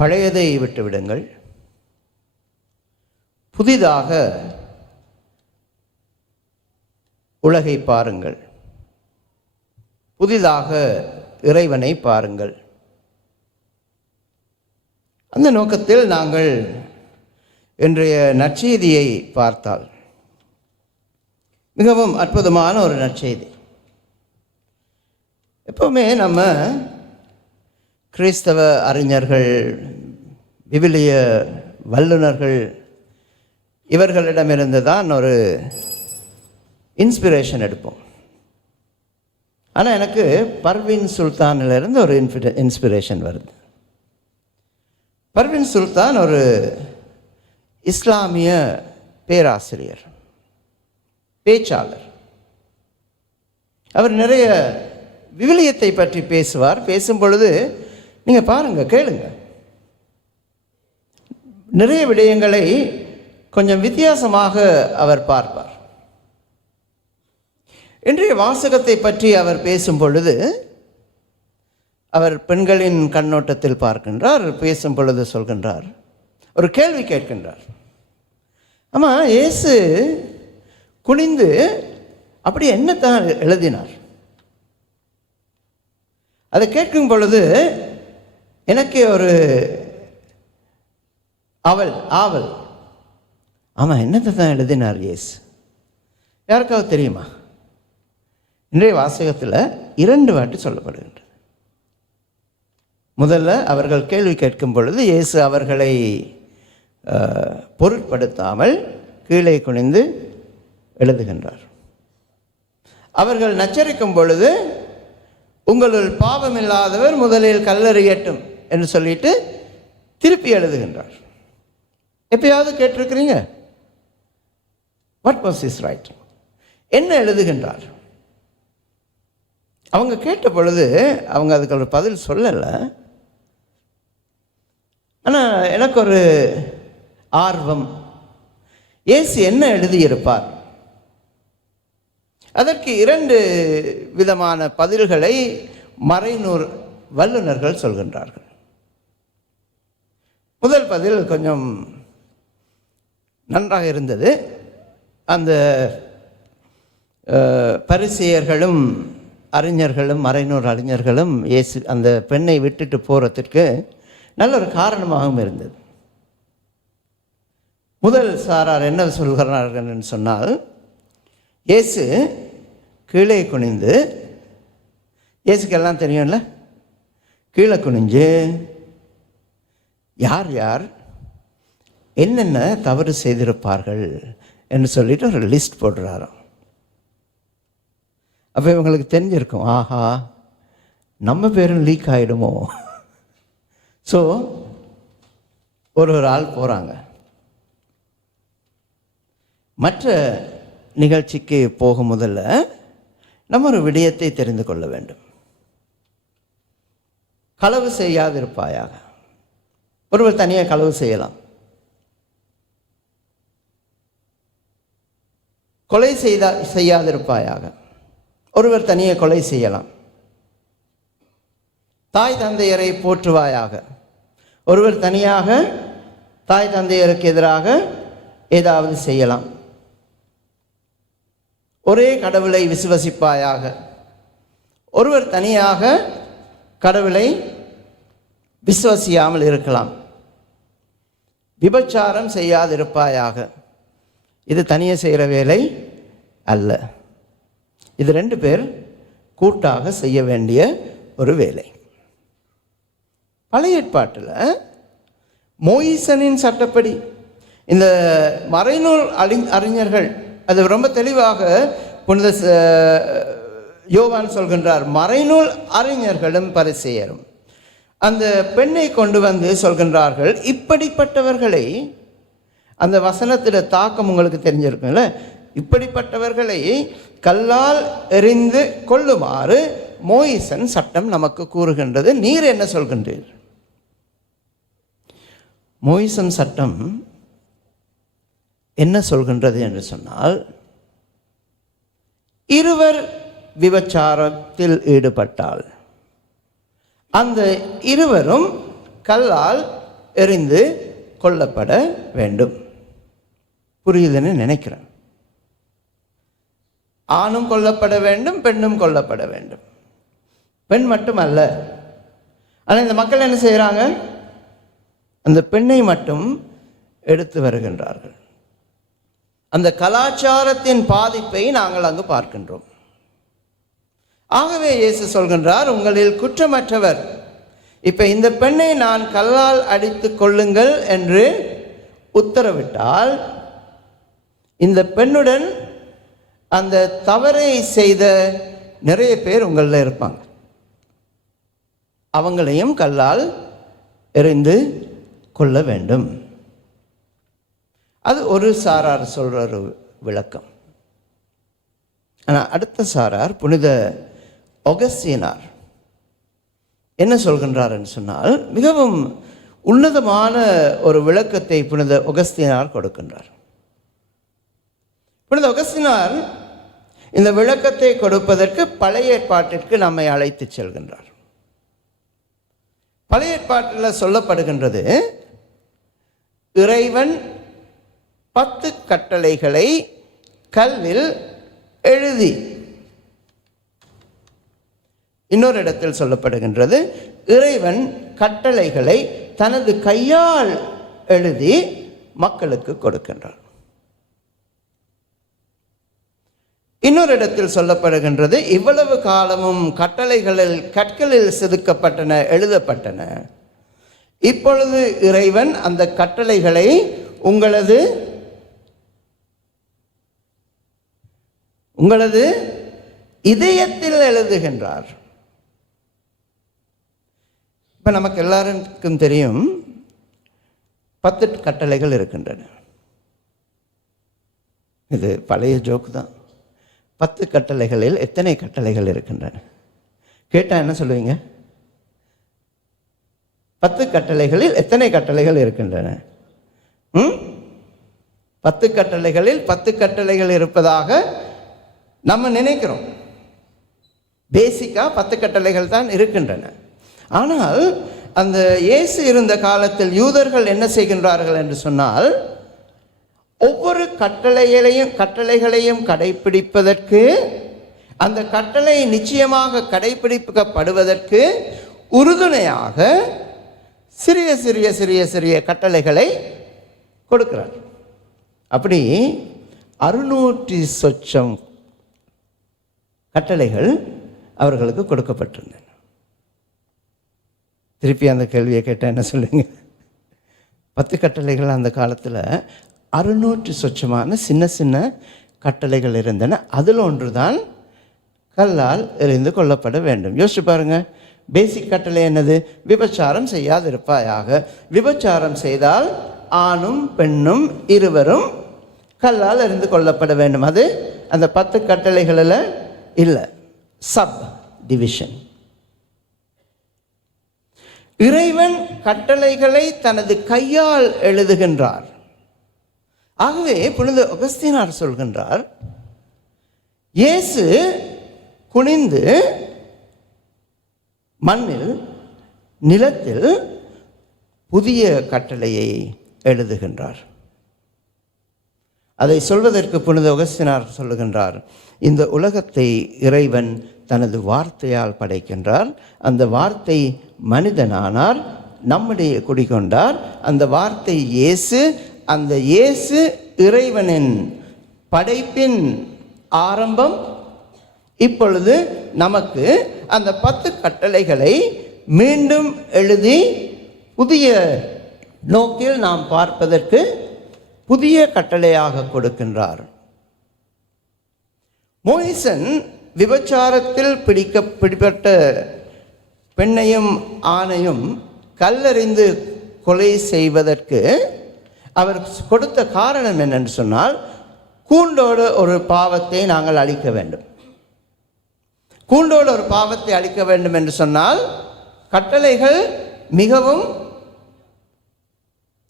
பழையதை விட்டுவிடுங்கள், புதிதாக உலகை பாருங்கள், புதிதாக இறைவனை பாருங்கள். அந்த நோக்கத்தில் நாங்கள் இன்றைய நற்செய்தியை பார்த்தால் மிகவும் அற்புதமான ஒரு நற்செய்தி. எப்போவுமே நம்ம கிறிஸ்தவ அறிஞர்கள், விவிலிய வல்லுநர்கள் இவர்களிடமிருந்து தான் ஒரு இன்ஸ்பிரேஷன் எடுப்போம். ஆனால் எனக்கு பர்வீன் சுல்தானிலிருந்து ஒரு இன்ஸ்பிரேஷன் வருது. பர்வீன் சுல்தான் ஒரு இஸ்லாமிய பேராசிரியர், பேச்சாளர். அவர் நிறைய விவிலியத்தை பற்றி பேசுவார். பேசும் பொழுது நீங்கள் பாருங்கள், கேளுங்க, நிறைய விடயங்களை கொஞ்சம் வித்தியாசமாக அவர் பார்ப்பார். இன்றைய வாசகத்தை பற்றி அவர் பேசும் பொழுது அவர் பெண்களின் கண்ணோட்டத்தில் பார்க்கின்றார். பேசும் பொழுது சொல்கின்றார், ஒரு கேள்வி கேட்கின்றார். ஆமாம், இயேசு குனிந்து அப்படி என்னத்தான் எழுதினார்? அதை கேட்கும் பொழுது எனக்கு ஒரு ஆவல். ஆமாம், என்னத்தை தான் எழுதினார் இயேசு? யாருக்காவது தெரியுமா? இன்றைய வாசகத்தில் 2 வாட்டி சொல்லப்படுகின்றது. முதல்ல அவர்கள் கேள்வி கேட்கும் பொழுது இயேசு அவர்களை பொருட்படுத்தாமல் கீழே குனிந்து எழுதுகின்றார். அவர்கள் நச்சரிக்கும் பொழுது உங்களுள் பாவமில்லாதவர் முதலில் கல்லெறியட்டும் என்று சொல்லிட்டு திருப்பி எழுதுகின்றார். எப்பயாவது கேட்டிருக்கிறீங்க? What was is right? என்ன எழுதுகின்றார்? அவங்க கேட்ட பொழுது அவங்க அதுக்கு ஒரு பதில் சொல்லலை. ஆனால் எனக்கு ஒரு ஆர்வம், இயேசு என்ன எழுதியிருப்பார்? அதற்கு 2 விதமான பதில்களை மறைநூல் வல்லுநர்கள் சொல்கின்றார்கள். முதல் பதில் கொஞ்சம் நன்றாக இருந்தது. அந்த பரிசேயர்களும் அறிஞர்களும் மறைநூறு அறிஞர்களும் இயேசு அந்த பெண்ணை விட்டுட்டு போகிறதுக்கு நல்ல ஒரு காரணமாகவும் இருந்தது. முதல் சாரார் என்ன சொல்கிறார்கள் என்று சொன்னால், இயேசு கீழே குனிந்து, இயேசுக்கு எல்லாம் தெரியும்ல, கீழே குனிஞ்சு யார் யார் என்னென்ன தவறு செய்திருப்பார்கள் என்று சொல்லிட்டு ஒரு லிஸ்ட் போடுறாராம். அப்போ இவங்களுக்கு தெரிஞ்சிருக்கும், ஆஹா நம்ம பேரும் லீக் ஆகிடுமோ. ஸோ ஒரு ஆள் போகிறாங்க. மற்ற நிகழ்ச்சிக்கு போகும் முதல்ல நம்ம ஒரு விடயத்தை தெரிந்து கொள்ள வேண்டும். களவு செய்யாதிருப்பாயாக. ஒருவர் தனியாக களவு செய்யலாம். கொலை செய்யாதிருப்பாயாக. ஒருவர் தனியே கொலை செய்யலாம். தாய் தந்தையரை போற்றுவாயாக. ஒருவர் தனியாக தாய் தந்தையருக்கு எதிராக ஏதாவது செய்யலாம். ஒரே கடவுளை விசுவசிப்பாயாக. ஒருவர் தனியாக கடவுளை விசுவசியாமல் இருக்கலாம். விபச்சாரம் செய்யாதிருப்பாயாக. இது தனியே செய்கிற வேலை அல்ல. இது 2 பேர் கூட்டாக செய்ய வேண்டிய ஒரு வேலை. பழைய ஏற்பாட்டில் மோயிசனின் சட்டப்படி இந்த மறைநூல் அறிஞர்கள் அது ரொம்ப தெளிவாக புனித யோவான் சொல்கின்றார். மறைநூல் அறிஞர்களும் பரிசேயரும் அந்த பெண்ணை கொண்டு வந்து சொல்கின்றார்கள், இப்படிப்பட்டவர்களை, அந்த வசனத்தில் தாக்கம் உங்களுக்கு தெரிஞ்சிருக்குங்கள, இப்படிப்பட்டவர்களை கல்லால் எறிந்து கொள்ளுமாறு மோயிசன் சட்டம் நமக்கு கூறுகின்றது. நீர் என்ன சொல்கின்றீர்? மோயிசன் சட்டம் என்ன சொல்கின்றது என்று சொன்னால், இருவர் விபச்சாரத்தில் ஈடுபட்டால் அந்த இருவரும் கல்லால் எறிந்து கொல்லப்பட வேண்டும். புரியுதுன்னு நினைக்கிறேன். ஆணும் கொல்லப்பட வேண்டும், பெண்ணும் கொல்லப்பட வேண்டும். பெண் மட்டுமல்ல. ஆனால் இந்த மக்கள் என்ன செய்கிறாங்க? அந்த பெண்ணை மட்டும் எடுத்து வருகின்றார்கள். அந்த கலாச்சாரத்தின் பாதிப்பை நாங்கள் அங்கு பார்க்கின்றோம். ஆகவே இயேசு சொல்கின்றார், உங்களில் குற்றமற்றவர் இப்போ இந்த பெண்ணை நான் கல்லால் அடித்து கொள்ளுங்கள் என்று உத்தரவிட்டால், இந்த பெண்ணுடன் அந்த தவறை செய்த நிறைய பேர் உங்களில் இருப்பாங்க. அவங்களையும் கல்லால் எறிந்து கொள்ள வேண்டும். அது ஒரு சாரார் சொல்கிற ஒரு விளக்கம். ஆனால் அடுத்த சாரார் புனித ஒகஸ்தீனார் என்ன சொல்கின்றார் என்று சொன்னால், மிகவும் உன்னதமான ஒரு விளக்கத்தை புனித ஒகஸ்தீனார் கொடுக்கின்றார். புனித ஒகஸ்தீனார் இந்த விளக்கத்தை கொடுப்பதற்கு பழைய ஏற்பாட்டிற்கு நம்மை அழைத்து செல்கின்றார். பழைய ஏற்பாட்டில் சொல்லப்படுகின்றது, இறைவன் 10 கட்டளைகளை கல்லில் எழுதி, இன்னொரு இடத்தில் சொல்லப்படுகின்றது, இறைவன் கட்டளைகளை தனது கையால் எழுதி மக்களுக்கு கொடுக்கின்றார். இன்னொரு இடத்தில் சொல்லப்படுகின்றது, இவ்வளவு காலமும் கட்டளைகளில் கற்களில் செதுக்கப்பட்டன, எழுதப்பட்டன. இப்பொழுது இறைவன் அந்த கட்டளைகளை உங்களது இதயத்தில் எழுதுகின்றார். இப்போ நமக்கு எல்லாருக்கும் தெரியும் 10 கட்டளைகள் இருக்கின்றன. இது பழைய ஜோக்கு தான். 10 கட்டளைகளில் எத்தனை கட்டளைகள் இருக்கின்றன கேட்டால் என்ன சொல்லுவீங்க? 10 கட்டளைகளில் எத்தனை கட்டளைகள் இருக்கின்றன? 10 கட்டளைகளில் 10 கட்டளைகள் இருப்பதாக நம்ம நினைக்கிறோம். பேசிக்காக 10 கட்டளைகள் தான் இருக்கின்றன. ஆனால் அந்த இயேசு இருந்த காலத்தில் யூதர்கள் என்ன செய்கின்றார்கள் என்று சொன்னால், ஒவ்வொரு கட்டளைகளையும் கடைபிடிப்பதற்கு, அந்த கட்டளை நிச்சயமாக கடைபிடிக்கப்படுவதற்கு உறுதுணையாக சிறிய சிறிய சிறிய சிறிய கட்டளைகளை கொடுக்கிறார். அப்படி 600 சொச்சம் கட்டளைகள் அவர்களுக்கு கொடுக்கப்பட்டிருந்தன. திருப்பி அந்த கேள்வியை கேட்டால் என்ன சொல்லுங்க? 10 கட்டளைகள் அந்த காலத்தில் 600 சொச்சமான சின்ன சின்ன கட்டளைகள் இருந்தன. அதில் ஒன்று தான் கல்லால் எறிந்து கொள்ளப்பட வேண்டும். யோசிச்சு பாருங்க, பேசிக் கட்டளை என்னது? விபச்சாரம் செய்யாதிருப்பாயாக. விபச்சாரம் செய்தால் ஆணும் பெண்ணும் இருவரும் கல்லால் எறிந்து கொள்ளப்பட வேண்டும். அது அந்த 10 கட்டளைகளில் இல்லை, சப் டிவிஷன். இறைவன் கட்டளைகளை தனது கையால் எழுதுகின்றார். ஆகவே புனித அகஸ்தீனார் சொல்கின்றார், இயேசு குனிந்து மண்ணில் நிலத்தில் புதிய கட்டளையை எழுதுகின்றார். அதை சொல்வதற்கு புனித அகஸ்தீனார் சொல்லுகின்றார், இந்த உலகத்தை இறைவன் தனது வார்த்தையால் படைக்கின்றார். அந்த வார்த்தை மனிதனானார், நம்முடைய குடிகொண்டார். அந்த வார்த்தை இயேசு. அந்த இயேசு இறைவனின் படைப்பின் ஆரம்பம். இப்பொழுது நமக்கு அந்த 10 கட்டளைகளை மீண்டும் எழுதி புதிய நோக்கில் நாம் பார்ப்பதற்கு புதிய கட்டளையாக கொடுக்கின்றார். மோயிசன் விபச்சாரத்தில் பிடிபட்ட பெண்ணையும் ஆணையும் கல்லெறிந்து கொலை செய்வதற்கு அவர் கொடுத்த காரணம் என்னென்று சொன்னால், கூண்டோடு ஒரு பாவத்தை நாங்கள் அழிக்க வேண்டும். கூண்டோடு ஒரு பாவத்தை அழிக்க வேண்டும் என்று சொன்னால் கட்டளைகள் மிகவும்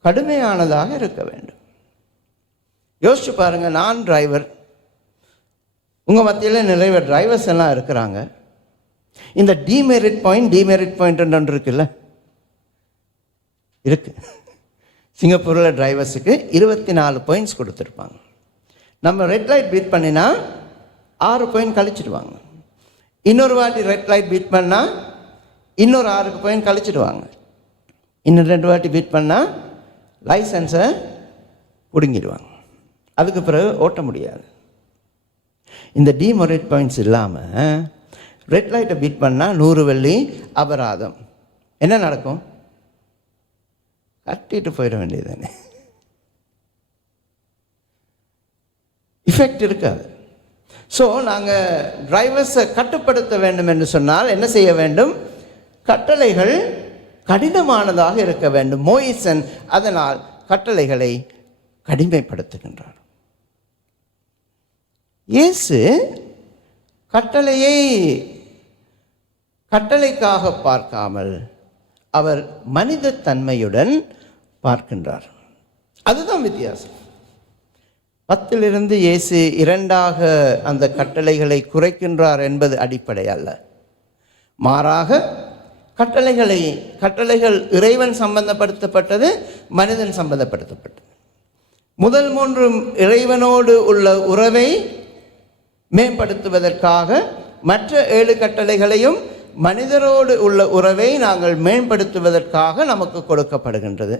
கடுமையானதாக இருக்க வேண்டும். யோசிச்சு பாருங்க, நான் டிரைவர், உங்கள் மத்தியில் நிறைய டிரைவர்ஸ் எல்லாம் இருக்கிறாங்க. இந்த டிமெரிட் பாயிண்ட் ஒன்று இருக்குல்ல, இருக்குது. சிங்கப்பூரில் டிரைவர்ஸுக்கு 24 பாயிண்ட்ஸ் கொடுத்துருப்பாங்க. நம்ம ரெட் லைட் பீட் பண்ணினா 6 பாயிண்ட் கழிச்சிடுவாங்க. இன்னொரு வாட்டி ரெட் லைட் பீட் பண்ணால் இன்னொரு 6 பாயிண்ட் கழிச்சிடுவாங்க. இன்னும் 2 வாட்டி பீட் பண்ணால் லைசன்ஸை பிடுங்கிடுவாங்க. அதுக்கு பிறகு ஓட்ட முடியாது. இந்த டிமோரேட் பாயிண்ட்ஸ் இல்லாமல் ரெட் லைட்டை பீட் பண்ணால் 100 வெள்ளி அபராதம். என்ன நடக்கும்? கட்டிட்டு போயிட வேண்டியது தானே, இஃபெக்ட் இருக்காது. ஸோ நாங்கள் டிரைவர்ஸை கட்டுப்படுத்த வேண்டும் என்று சொன்னால் என்ன செய்ய வேண்டும்? கட்டளைகள் கடினமானதாக இருக்க வேண்டும். மோயிசன் அதனால் கட்டளைகளை கடிமைப்படுத்துகின்றார். இயேசு கட்டளைக்காக பார்க்காமல் அவர் மனித தன்மையுடன் பார்க்கின்றார். அதுதான் வித்தியாசம். 10 இயேசு 2ஆக அந்த கட்டளைகளை குறைக்கின்றார் என்பது அடிப்படை அல்ல. மாறாக கட்டளைகள் இறைவன் சம்பந்தப்படுத்தப்பட்டது, மனிதன் சம்பந்தப்படுத்தப்பட்டது. முதல் 3 இறைவனோடு உள்ள உறவை மேம்படுத்துவதற்காக, மற்ற 7 கட்டளைகளையும் மனிதரோடு உள்ள உறவை நாங்கள் மேம்படுத்துவதற்காக நமக்கு கொடுக்கப்படுகின்றது.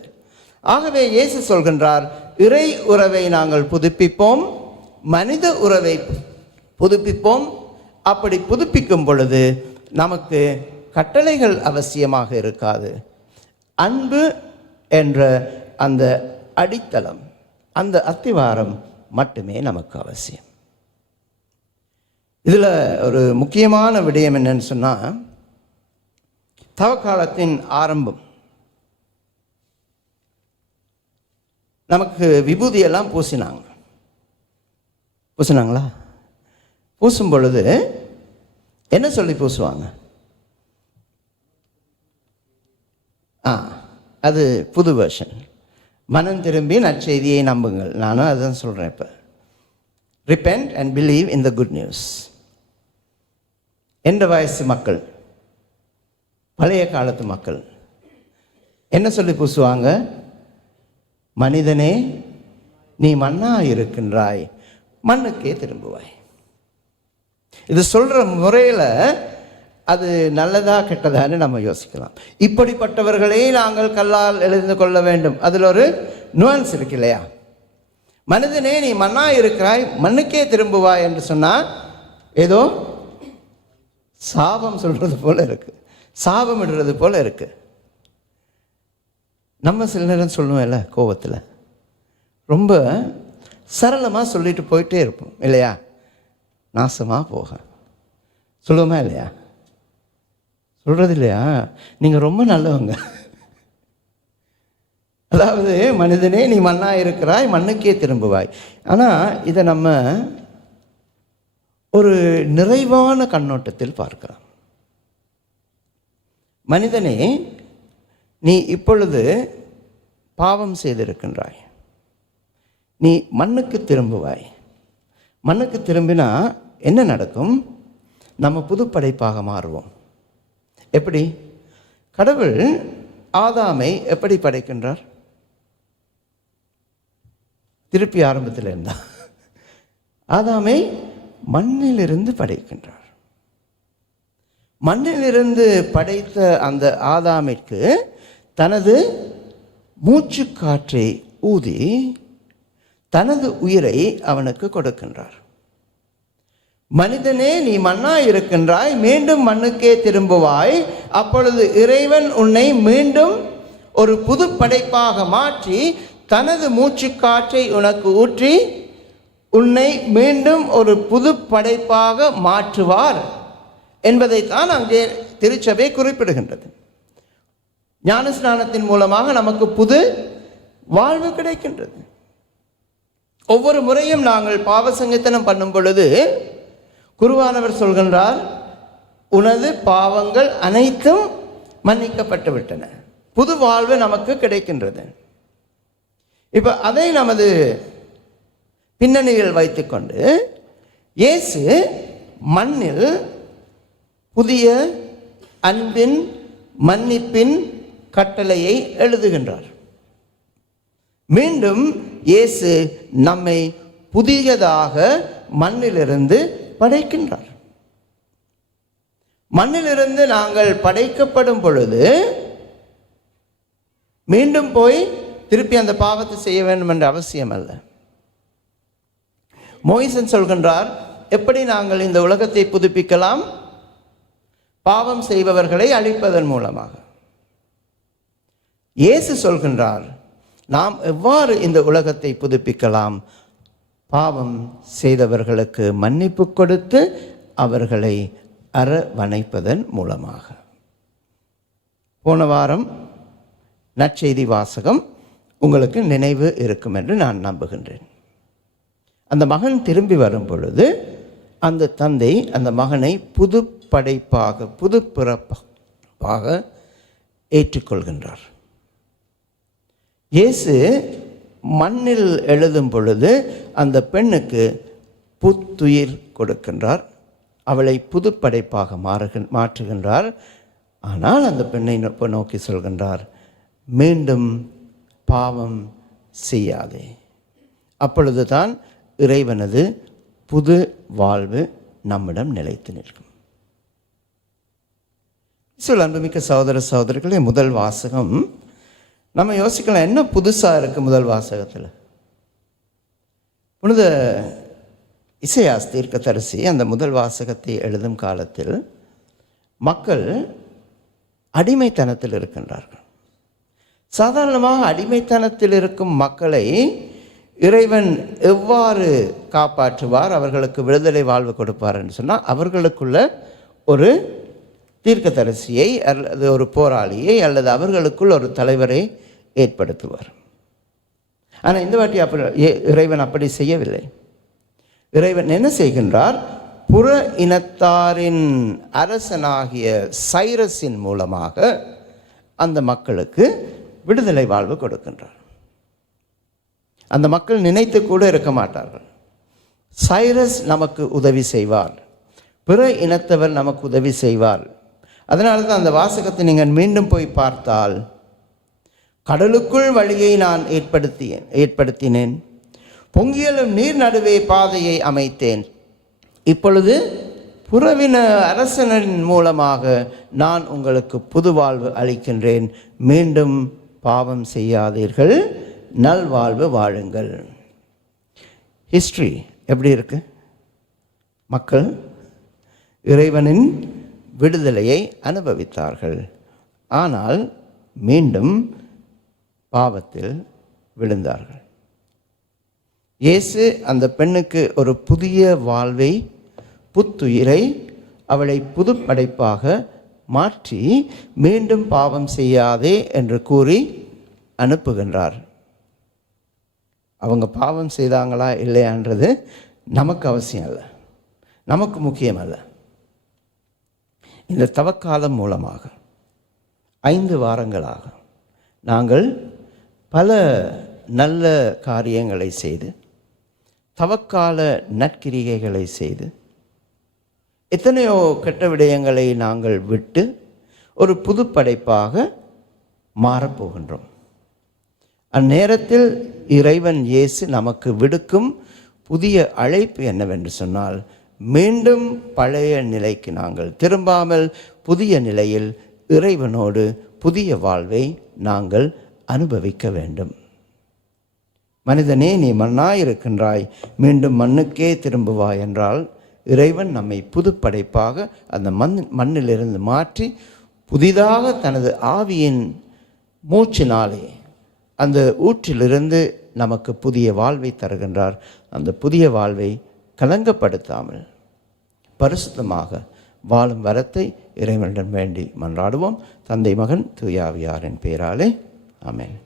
ஆகவே இயேசு சொல்கின்றார், இறை உறவை நாங்கள் புதுப்பிப்போம், மனித உறவை புதுப்பிப்போம். அப்படி புதுப்பிக்கும் பொழுது நமக்கு கட்டளைகள் அவசியமாக இருக்காது. அன்பு என்ற அந்த அடித்தளம், அந்த அத்திவாரம் மட்டுமே நமக்கு அவசியம். இதில் ஒரு முக்கியமான விடயம் என்னன்னு சொன்னால், தவக்காலத்தின் ஆரம்பம். நமக்கு விபூதியெல்லாம் பூசினாங்களா? பூசும் பொழுது என்ன சொல்லி பூசுவாங்க? அது புது வெர்ஷன். மனம் திரும்பி நற்செய்தியை நம்புங்கள். நானும் அதுதான் சொல்கிறேன். இப்போ repent and believe in the good news. எந்த வயசு மக்கள், பழைய காலத்து மக்கள் என்ன சொல்லி பூசுவாங்க? மனிதனே, நீ மண்ணா இருக்கின்றாய், மண்ணுக்கே திரும்புவாய். இது சொல்கிற முறையில் அது நல்லதா கெட்டதான்னு நம்ம யோசிக்கலாம். இப்படிப்பட்டவர்களே நாங்கள் கல்லால் எழுந்து கொள்ள வேண்டும். அதில் ஒரு நுவான்ஸ் இருக்கு இல்லையா? மனிதனே, நீ மண்ணா இருக்கிறாய், மண்ணுக்கே திரும்புவாய் என்று சொன்னால் ஏதோ சாபம் சொல்கிறது போல் இருக்குது, சாபம் இடுறது போல் இருக்குது. நம்ம சில நேரம் சொல்லுவோம் கோபத்தில் ரொம்ப சரளமாக சொல்லிட்டு போயிட்டே இருப்போம் இல்லையா? நாசமாக போக சொல்லுவோமா இல்லையா? சொல்கிறது இல்லையா? நீங்கள் ரொம்ப நல்லவங்க. அதாவது மனிதனே, நீ மண்ணா இருக்கிறாய், மண்ணுக்கே திரும்புவாய். ஆனால் இதை நம்ம ஒரு நிறைவான கண்ணோட்டத்தில் பார்க்கலாம். மனிதனே, நீ இப்பொழுது பாவம் செய்திருக்கின்றாய், நீ மண்ணுக்கு திரும்புவாய். மண்ணுக்கு திரும்பினா என்ன நடக்கும்? நம்ம புதுப்படைப்பாக மாறுவோம். எப்படி? கடவுள் ஆதாமை எப்படி படைக்கின்றார்? திருப்பி ஆரம்பத்தில் இருந்தா ஆதாமை மண்ணிலிருந்து படைக்கின்றார். மண்ணிலிருந்து படைத்த அந்த ஆதாமிற்கு தனது மூச்சு காற்றை ஊதி தனது உயிரை அவனுக்கு கொடுக்கின்றார். மனிதனே, நீ மண்ணா இருக்கின்றாய், மீண்டும் மண்ணுக்கே திரும்புவாய். அப்பொழுது இறைவன் உன்னை மீண்டும் ஒரு புது படைப்பாக மாற்றி தனது மூச்சு காற்றை உனக்கு ஊற்றி உன்னை மீண்டும் ஒரு புது படைப்பாக மாற்றுவார் என்பதைத்தான் அங்கே திருச்சபை குறிப்பிடுகின்றது. ஞானஸ்நானத்தின் மூலமாக நமக்கு புது வாழ்வு கிடைக்கின்றது. ஒவ்வொரு முறையும் நாங்கள் பாவ சங்கீதனம் பண்ணும் பொழுது குருவானவர் சொல்கின்றார், உனது பாவங்கள் அனைத்தும் மன்னிக்கப்பட்டு விட்டன, புது வாழ்வு நமக்கு கிடைக்கின்றது. இப்போ அதை நமது பின்னணியில் வைத்துக்கொண்டு இயேசு மண்ணில் புதிய அன்பின், மன்னிப்பின், கட்டளையை எழுதுகின்றார். மீண்டும் இயேசு நம்மை புதியதாக மண்ணிலிருந்து படைக்கின்றார். மண்ணிலிருந்து நாங்கள் படைக்கப்படும் பொழுது மீண்டும் போய் திருப்பி அந்த பாவத்தை செய்ய வேண்டும் என்ற அவசியம் அல்ல. மோயிசன் சொல்கின்றார், எப்படி நாங்கள் இந்த உலகத்தை புதுப்பிக்கலாம்? பாவம் செய்பவர்களை அழிப்பதன் மூலமாக. இயேசு சொல்கின்றார், நாம் எவ்வாறு இந்த உலகத்தை புதுப்பிக்கலாம்? பாவம் செய்தவர்களுக்கு மன்னிப்பு கொடுத்து அவர்களை அரவணைப்பதன் மூலமாக. போன வாரம் நற்செய்தி வாசகம் உங்களுக்கு நினைவு இருக்கும் என்று நான் நம்புகின்றேன். அந்த மகன் திரும்பி வரும் பொழுது அந்த தந்தை அந்த மகனை புது படைப்பாக புது பிறப்பாக ஏற்றுக்கொள்கின்றார். இயேசு மண்ணில் எழுதும் பொழுது அந்த பெண்ணுக்கு புத்துயிர் கொடுக்கின்றார், அவளை புது படைப்பாக மாற்றுகின்றார். ஆனால் அந்த பெண்ணை நோக்கி சொல்கின்றார், மீண்டும் பாவம் செய்யாதே. அப்பொழுது தான் இறைவனது புது வாழ்வு நம்மிடம் நிலைத்து நிற்கும். சில அன்புமிக்க சகோதர சகோதரிகளே, முதல் வாசகம் நம்ம யோசிக்கலாம், என்ன புதுசாக இருக்குது முதல் வாசகத்தில்? புனித இசையாஸ் தீர்க்கதரிசி அந்த முதல் வாசகத்தை எழுதும் காலத்தில் மக்கள் அடிமைத்தனத்தில் இருக்கின்றார்கள். சாதாரணமாக அடிமைத்தனத்தில் இருக்கும் மக்களை இறைவன் எவ்வாறு காப்பாற்றுவார், அவர்களுக்கு விடுதலை வாழ்வு கொடுப்பார் என்று சொன்னால், அவர்களுக்குள்ள ஒரு தீர்க்கதரிசியை அல்லது ஒரு போராளியை அல்லது அவர்களுக்குள் ஒரு தலைவரை ஏற்படுத்துவார். ஆனால் இந்த வாட்டி இறைவன் அப்படி செய்யவில்லை. இறைவன் என்ன செய்கின்றார்? புற இனத்தாரின் அரசனாகிய சைரஸின் மூலமாக அந்த மக்களுக்கு விடுதலை வாழ்வு கொடுக்கின்றார். அந்த மக்கள் நினைத்து கூட இருக்க மாட்டார்கள், சைரஸ் நமக்கு உதவி செய்வார், பிற இனத்தவர் நமக்கு உதவி செய்வார். அதனால தான் அந்த வாசகத்தை நீங்கள் மீண்டும் போய் பார்த்தால், கடலுக்குள் வழியை நான் ஏற்படுத்தினேன், பொங்கியலும் நீர் நடுவே பாதையை அமைத்தேன், இப்பொழுது புறவின அரசனின் மூலமாக நான் உங்களுக்கு புது வாழ்வு அளிக்கின்றேன், மீண்டும் பாவம் செய்யாதீர்கள், நல்வாழ்வு வாழுங்கள். ஹிஸ்ட்ரி எப்படி இருக்கு? மக்கள் இறைவனின் விடுதலையை அனுபவித்தார்கள், ஆனால் மீண்டும் பாவத்தில் விழுந்தார்கள். இயேசு அந்த பெண்ணுக்கு ஒரு புதிய வாழ்வை, புத்துயிரை, அவளை புது படைப்பாக மாற்றி மீண்டும் பாவம் செய்யாதே என்று கூறி அனுப்புகின்றார். அவங்க பாவம் செய்தாங்களா இல்லையான்றது நமக்கு அவசியம் அல்ல, நமக்கு முக்கியம் அல்ல. இந்த தவக்காலம் மூலமாக 5 வாரங்களாக நாங்கள் பல நல்ல காரியங்களை செய்து, தவக்கால நற்கிரிகைகளை செய்து, எத்தனையோ கெட்ட விடயங்களை நாங்கள் விட்டு ஒரு புது படைப்பாக மாறப்போகின்றோம். அந்நேரத்தில் இறைவன் இயேசு நமக்கு விடுக்கும் புதிய அழைப்பு என்னவென்று சொன்னால், மீண்டும் பழைய நிலைக்கு நாங்கள் திரும்பாமல் புதிய நிலையில் இறைவனோடு புதிய வாழ்வை நாங்கள் அனுபவிக்க வேண்டும். மனிதனே, நீ மண்ணாயிருக்கின்றாய், மீண்டும் மண்ணுக்கே திரும்புவாய் என்றால், இறைவன் நம்மை புது படைப்பாக அந்த மண்ணிலிருந்து மாற்றி புதிதாக தனது ஆவியின் மூச்சினாலே அந்த ஊற்றிலிருந்து நமக்கு புதிய வாழ்வை தருகின்றார். அந்த புதிய வாழ்வை கலங்கப்படுத்தாமல் பரிசுத்தமாக வாழும் வரத்தை இறைவனிடம் வேண்டி மன்றாடுவோம். தந்தை, மகன், தூய ஆவியாரின் பெயராலே ஆமென்.